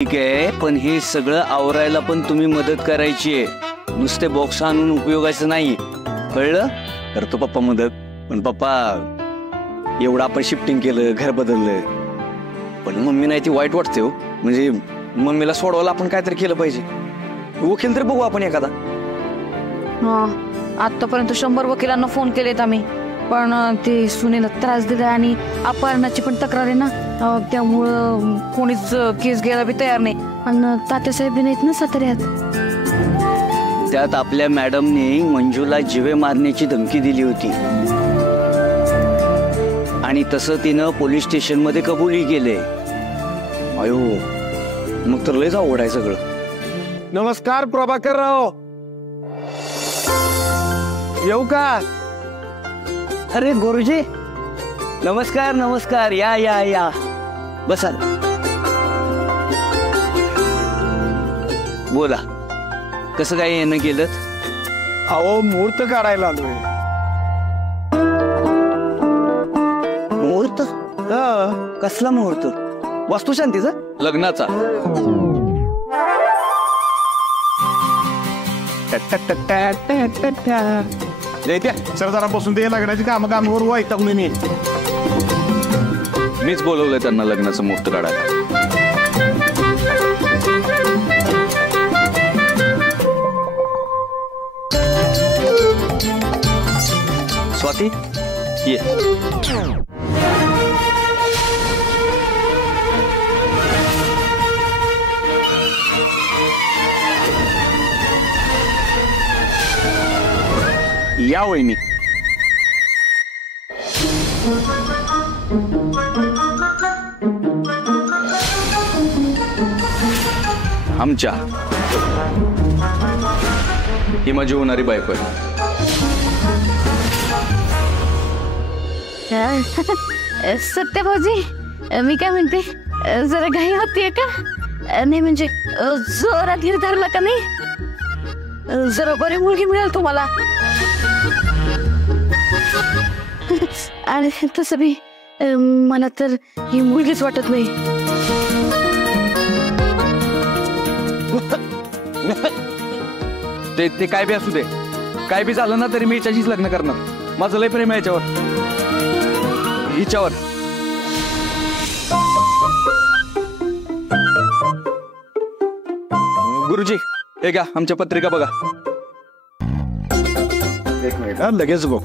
ठीक आहे, पण हे सगळं आवरायला पण तुम्ही मदत करायची आहे. नुसते बॉक्स आणून उपयोगाचं नाही, कळलं? करतो पप्पा मदत. पण पप्पा, एवढं आपण शिफ्टिंग केलं, घर बदललं, पण मम्मी नाही ती वाईट वाटते हो. म्हणजे मम्मीला सोडवायला आपण काहीतरी केलं पाहिजे. वकील तर बघू आपण एखादा. आतापर्यंत 100 वकिलांना फोन केलेत आम्ही, पण ते सुनेला त्रास दिला आणि अपहरणाची पण तक्रार आहे ना, त्यामुळं कोणीच केस घ्यायला बी तयार नाही. आणि तात्यासाहेब बी नाहीत ना साताऱ्यात. त्यात आपल्या मॅडमने मंजूला जीवे मारण्याची धमकी दिली होती आणि तसं तिनं पोलीस स्टेशन मध्ये कबुली केले. अयो, मग तर लयच अवघड आहे सगळं. नमस्कार प्रभाकर राव, येऊ का? अरे गुरुजी, नमस्कार नमस्कार, या या या, बसा. बोला, कसं काय येणं केलं? अहो, मुहूर्त काढायला आलोय. मुहूर्त? कसला मुहूर्त? वास्तुशांतीचा? लग्नाचा? सर जरा बसून ते लग्नाची कामावर वैतागून मी. मीच बोलवलंय त्यांना लग्नाचं मुहूर्त काढायला. स्वाती, ये. या वहिनी. आमच्या ही माझी होणारी बायको आहे. सत्य भाऊजी, मी काय म्हणते, जरा घाई होतीये का? नाही म्हणजे जोरात धीर धरला का नाही? जरा बरी मुलगी मिळेल तुम्हाला. आणि तसं बी मला तर ही मुलगीच वाटत नाही. ते काय बी असू दे, काय बी झालं ना तरी मी हिच्याशीच लग्न करणार. माझं लय प्रेम आहे याच्यावर, हिच्यावर. गुरुजी, हे घ्या आमच्या पत्रिका बघा. एक मिनिट, लगेच बघ.